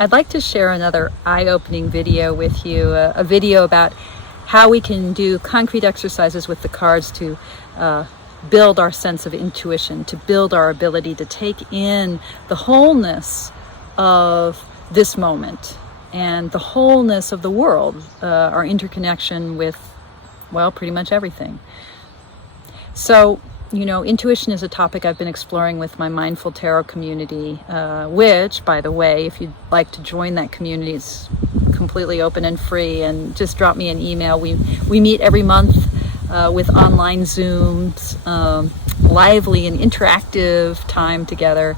I'd like to share another eye-opening video with you, a video about how we can do concrete exercises with the cards to build our sense of intuition, to build our ability to take in the wholeness of this moment and the wholeness of the world, our interconnection with, well, pretty much everything. So, intuition is a topic I've been exploring with my Mindful Tarot community, which, by the way, if you'd like to join that community, it's completely open and free, and just drop me an email. We meet every month with online Zooms, lively and interactive time together.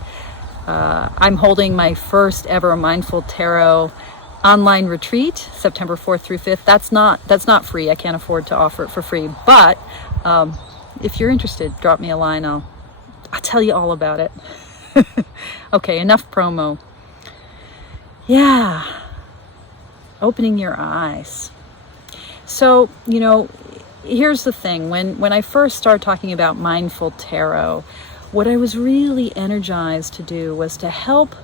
I'm holding my first ever Mindful Tarot online retreat, September 4th through 5th. That's not free. I can't afford to offer it for free, but if you're interested, drop me a line. I'll tell you all about it. Okay, enough promo. Yeah, opening your eyes. So, here's the thing. When I first started talking about Mindful Tarot, what I was really energized to do was to help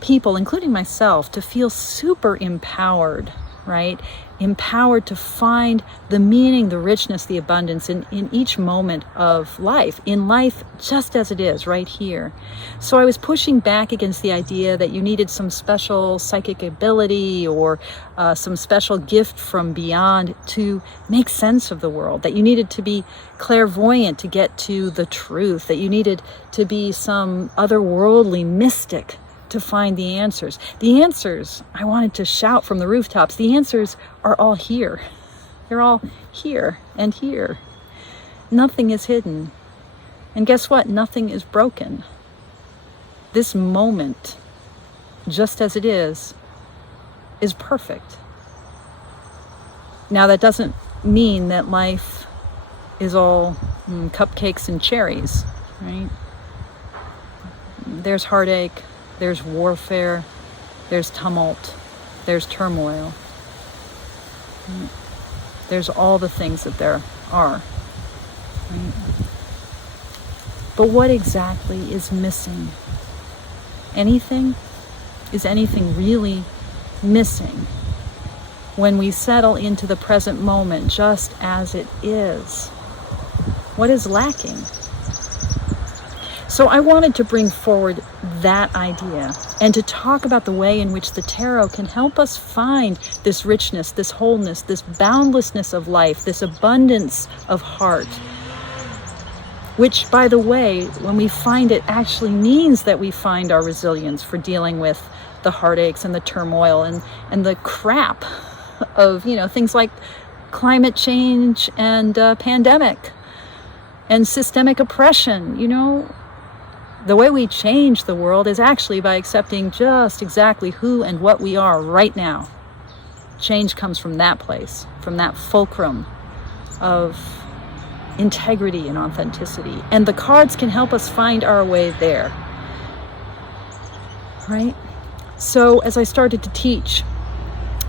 people, including myself, to feel super empowered, right? Empowered to find the meaning, the richness, the abundance in each moment of life, in life just as it is, right here. So I was pushing back against the idea that you needed some special psychic ability or some special gift from beyond to make sense of the world, that you needed to be clairvoyant to get to the truth, that you needed to be some otherworldly mystic to find the answers. The answers, I wanted to shout from the rooftops, the answers are all here. They're all here and here. Nothing is hidden. And guess what? Nothing is broken. This moment, just as it is perfect. Now, that doesn't mean that life is all cupcakes and cherries, right? There's heartache. There's warfare, there's tumult, there's turmoil. There's all the things that there are. Right? But what exactly is missing? Anything? Is anything really missing when we settle into the present moment just as it is? What is lacking? So I wanted to bring forward that idea and to talk about the way in which the tarot can help us find this richness, this wholeness, this boundlessness of life, this abundance of heart, which, by the way, when we find it, actually means that we find our resilience for dealing with the heartaches and the turmoil and the crap of, things like climate change and pandemic and systemic oppression. The way we change the world is actually by accepting just exactly who and what we are right now. Change comes from that place, from that fulcrum of integrity and authenticity. And the cards can help us find our way there. Right? So as I started to teach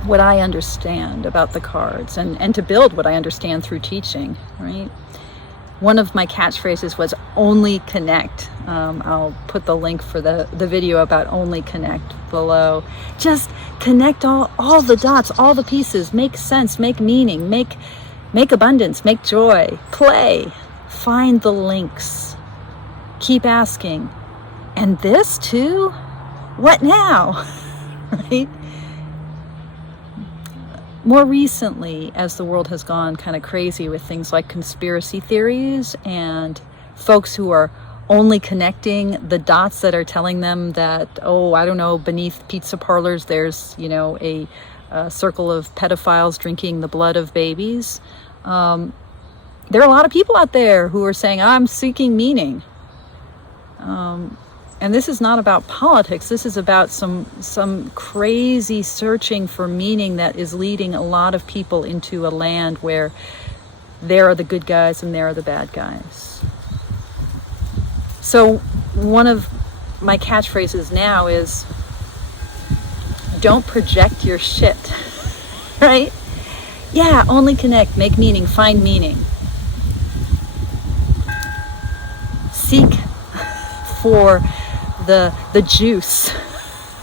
what I understand about the cards and to build what I understand through teaching, right? One of my catchphrases was only connect. I'll put the link for the video about only connect below. Just connect all the dots, all the pieces, make sense, make meaning, make abundance, make joy, play, find the links, keep asking. And this too? What now? Right? More recently, as the world has gone kind of crazy with things like conspiracy theories and folks who are only connecting the dots that are telling them that, beneath pizza parlors, there's, a circle of pedophiles drinking the blood of babies. There are a lot of people out there who are saying, I'm seeking meaning. And this is not about politics. This is about some crazy searching for meaning that is leading a lot of people into a land where there are the good guys and there are the bad guys. So one of my catchphrases now is, don't project your shit, right? Yeah, only connect, make meaning, find meaning. Seek for the juice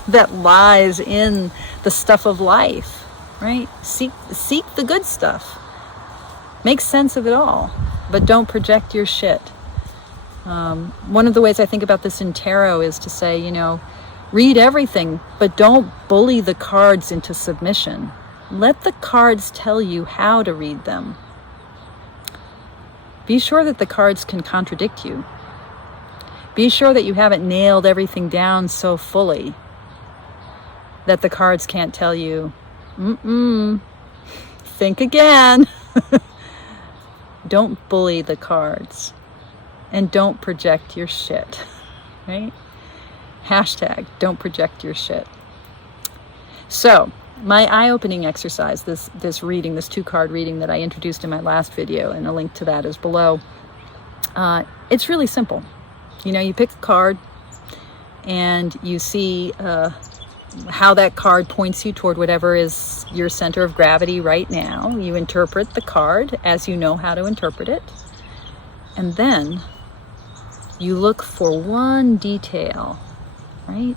that lies in the stuff of life, right? Seek the good stuff. Make sense of it all, but don't project your shit. One of the ways I think about this in tarot is to say, read everything, but don't bully the cards into submission. Let the cards tell you how to read them. Be sure that the cards can contradict you. Be sure that you haven't nailed everything down so fully that the cards can't tell you, think again. Don't bully the cards. And don't project your shit, right? Hashtag, don't project your shit. So, my eye-opening exercise, this reading, this 2-card reading that I introduced in my last video, and a link to that is below, it's really simple. You pick a card, and you see how that card points you toward whatever is your center of gravity right now. You interpret the card as you know how to interpret it. And then you look for one detail, right?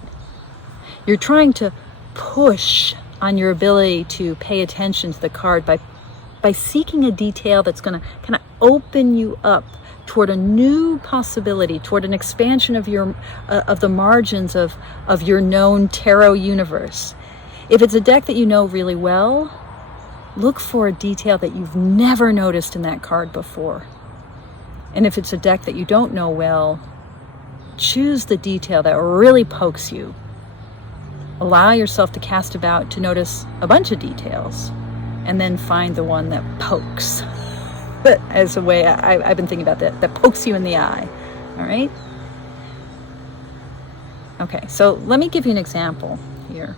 You're trying to push on your ability to pay attention to the card by seeking a detail that's going to kind of open you up toward a new possibility, toward an expansion of the margins of your known tarot universe. If it's a deck that you know really well, look for a detail that you've never noticed in that card before. And if it's a deck that you don't know well, choose the detail that really pokes you. Allow yourself to cast about to notice a bunch of details, and then find the one that pokes. As a way I've been thinking about that pokes you in the eye. All right? Okay, so let me give you an example here,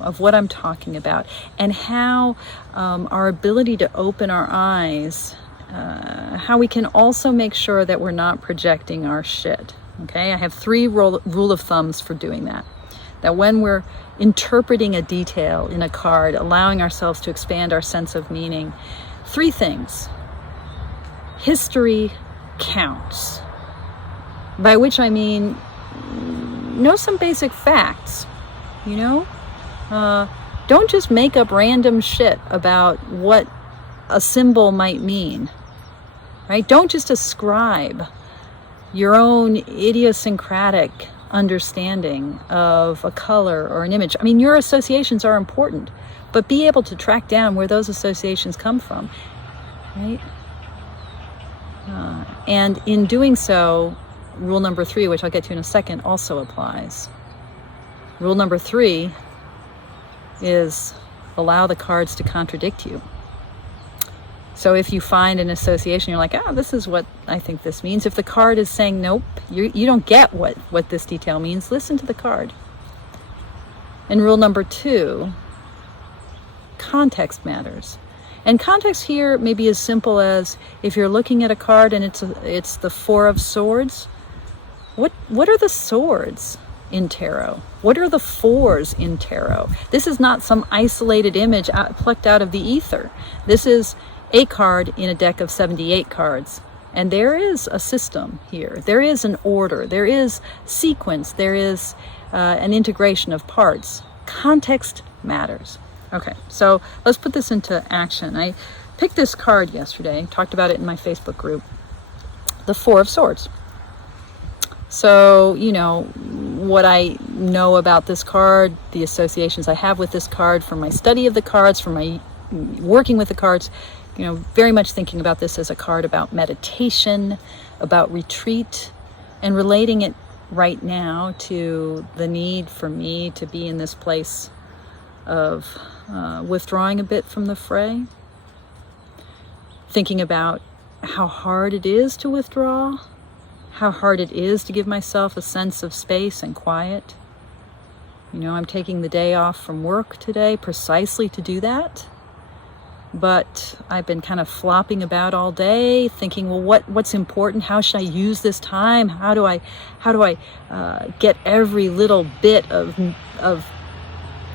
of what I'm talking about, and how our ability to open our eyes, how we can also make sure that we're not projecting our shit. Okay, I have 3 rule of thumbs for doing that. That when we're interpreting a detail in a card, allowing ourselves to expand our sense of meaning, 3 things. History counts. By which I mean, know some basic facts, Don't just make up random shit about what a symbol might mean, right? Don't just ascribe your own idiosyncratic understanding of a color or an image. I mean, your associations are important, but be able to track down where those associations come from, right? And in doing so, rule number 3, which I'll get to in a second, also applies. Rule number 3 is allow the cards to contradict you. So if you find an association, you're like, this is what I think this means. If the card is saying, nope, you don't get what this detail means, listen to the card. And rule number 2, context matters. And context here may be as simple as, if you're looking at a card and it's the 4 of Swords, what are the swords in tarot? What are the 4s in tarot? This is not some isolated image plucked out of the ether. This is a card in a deck of 78 cards. And there is a system here. There is an order. There is sequence. There is an integration of parts. Context matters. Okay, so let's put this into action. I picked this card yesterday, talked about it in my Facebook group, the 4 of Swords. So, what I know about this card, the associations I have with this card from my study of the cards, from my working with the cards, very much thinking about this as a card about meditation, about retreat, and relating it right now to the need for me to be in this place of withdrawing a bit from the fray. Thinking about how hard it is to withdraw, how hard it is to give myself a sense of space and quiet. I'm taking the day off from work today precisely to do that. But I've been kind of flopping about all day, thinking, well, what's important? How should I use this time? How do I get every little bit of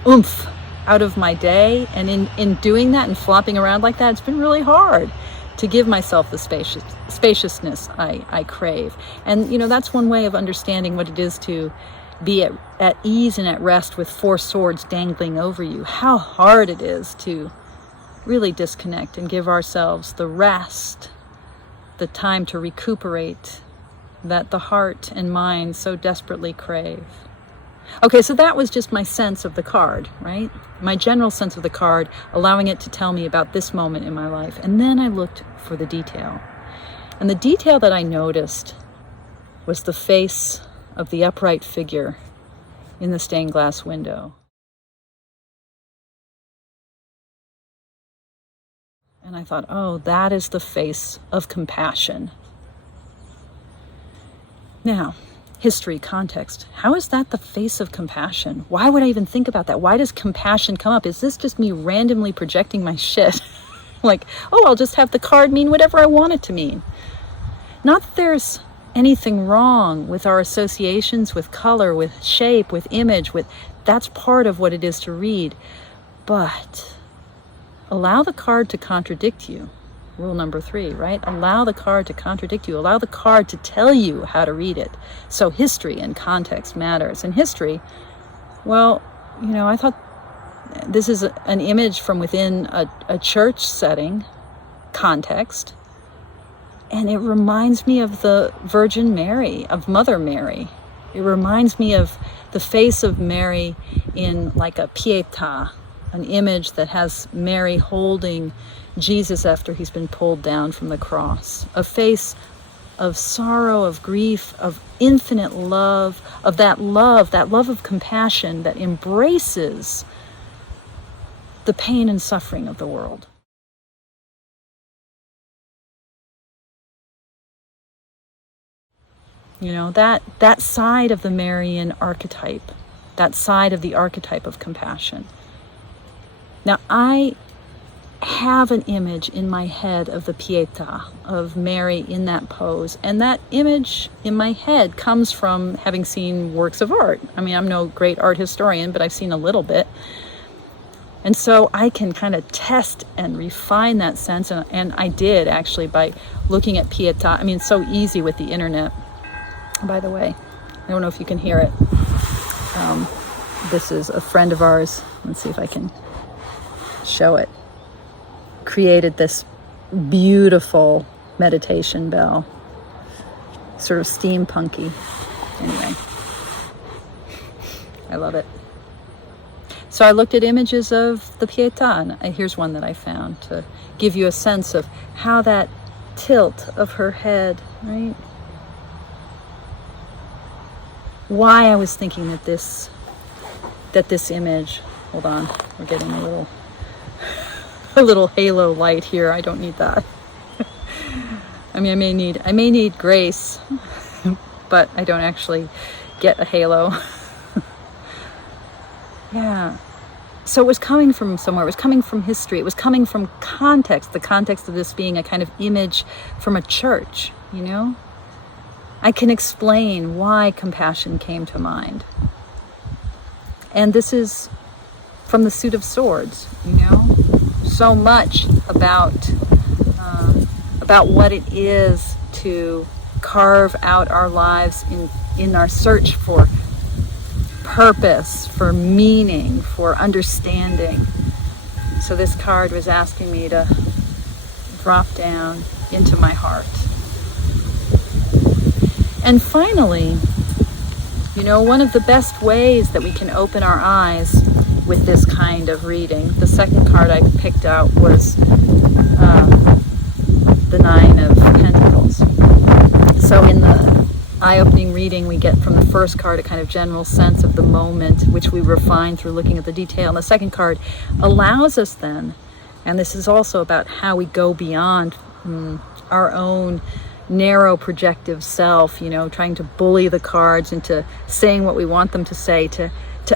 oomph out of my day? And in doing that and flopping around like that, it's been really hard to give myself the spaciousness I crave. And that's one way of understanding what it is to be at ease and at rest with four swords dangling over you. How hard it is to really disconnect and give ourselves the rest, the time to recuperate that the heart and mind so desperately crave. Okay, so that was just my sense of the card, right? My general sense of the card, allowing it to tell me about this moment in my life. And then I looked for the detail. And the detail that I noticed was the face of the upright figure in the stained glass window. And I thought, oh, that is the face of compassion. Now, history, context. How is that the face of compassion? Why would I even think about that? Why does compassion come up? Is this just me randomly projecting my shit? Like, oh, I'll just have the card mean whatever I want it to mean. Not that there's anything wrong with our associations with color, with shape, with image, that's part of what it is to read. But allow the card to contradict you. Rule number 3, right? Allow the card to contradict you. Allow the card to tell you how to read it. So history and context matters. And history, well, I thought this is an image from within a church setting, context. And it reminds me of the Virgin Mary, of Mother Mary. It reminds me of the face of Mary in like a Pietà, an image that has Mary holding Jesus after he's been pulled down from the cross. A face of sorrow, of grief, of infinite love, of that love of compassion that embraces the pain and suffering of the world. That side of the Marian archetype, that side of the archetype of compassion. Now, I have an image in my head of the Pietà, of Mary in that pose. And that image in my head comes from having seen works of art. I mean, I'm no great art historian, but I've seen a little bit. And so I can kind of test and refine that sense. And I did actually by looking at Pietà. I mean, it's so easy with the internet, by the way. I don't know if you can hear it. This is a friend of ours. Let's see if I can show it. Created this beautiful meditation bell, sort of steampunky. Anyway, I love it. So I looked at images of the Pietà, and here's one that I found to give you a sense of how that tilt of her head, right? Why I was thinking that this image, hold on, we're getting a little halo light here. I don't need that. I mean, I may need grace, but I don't actually get a halo. Yeah. So it was coming from somewhere. It was coming from history. It was coming from context. The context of this being a kind of image from a church, I can explain why compassion came to mind. And this is from the suit of swords, so much about what it is to carve out our lives in our search for purpose, for meaning, for understanding. So this card was asking me to drop down into my heart. And finally, one of the best ways that we can open our eyes with this kind of reading, the second card I picked out was the Nine of Pentacles. So in the eye-opening reading, we get from the first card a kind of general sense of the moment, which we refine through looking at the detail. And the second card allows us then, and this is also about how we go beyond our own narrow projective self, trying to bully the cards into saying what we want them to say, to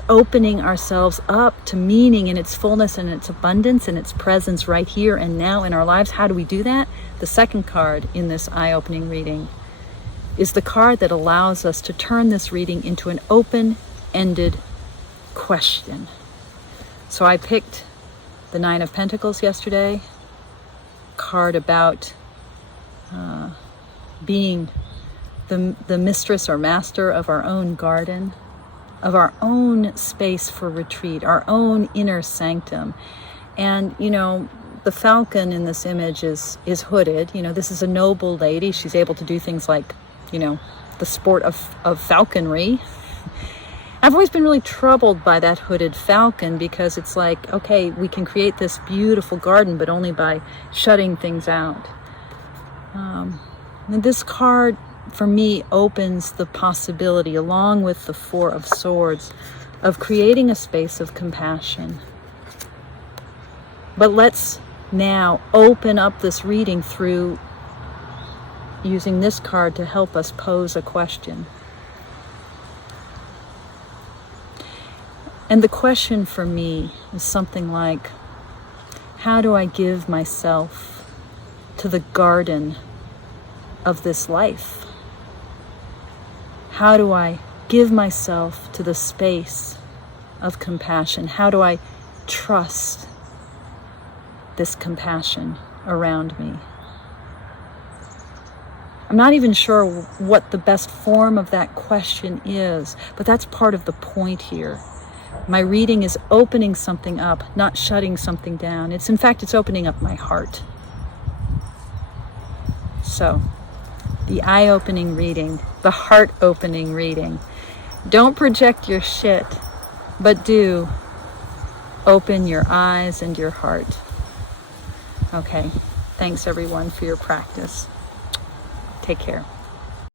opening ourselves up to meaning in its fullness and its abundance and its presence right here and now in our lives. How do we do that? The second card in this eye-opening reading is the card that allows us to turn this reading into an open-ended question. So I picked the Nine of Pentacles yesterday, card about being the mistress or master of our own garden, of our own space for retreat, our own inner sanctum. And, you know, the falcon in this image is hooded. You know, this is a noble lady. She's able to do things like, you know, the sport of falconry. I've always been really troubled by that hooded falcon, because it's like, okay, we can create this beautiful garden, but only by shutting things out. And this card, for me, opens the possibility, along with the Four of Swords, of creating a space of compassion. But let's now open up this reading through using this card to help us pose a question. And the question for me is something like, how do I give myself to the garden of this life? How do I give myself to the space of compassion? How do I trust this compassion around me? I'm not even sure what the best form of that question is, but that's part of the point here. My reading is opening something up, not shutting something down. In fact, it's opening up my heart. So, the eye-opening reading, the heart-opening reading. Don't project your shit, but do open your eyes and your heart. Okay, thanks everyone for your practice. Take care.